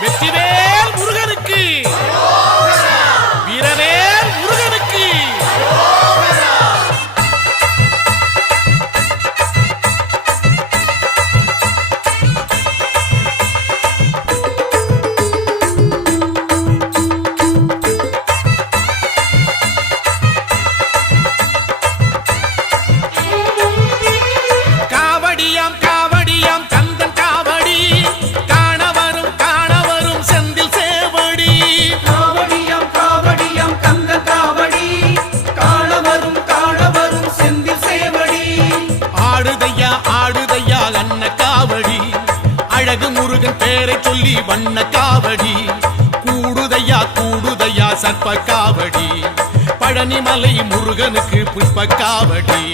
வெற்றிவேல் முருகனுக்கு, வீரவேல் முருகனுக்கு. காவடியாம் காவடியாம் கந்தன் காவடி, காணவரும் காணவரும் செந்தில் சேவடி. காவடியாம் காவடியாம் கந்தன் காவடி, காணவரும் காணவரும் செந்தில் சேவடி. ஆடுதையா ஆடுதையா அன்ன காவடி, அழகு முருகன் பேரை சொல்லி வண்ண காவடி. கூடுதையா கூடுதையா சர்ப்ப காவடி, பழனிமலை முருகனுக்கு புஷ்ப காவடி.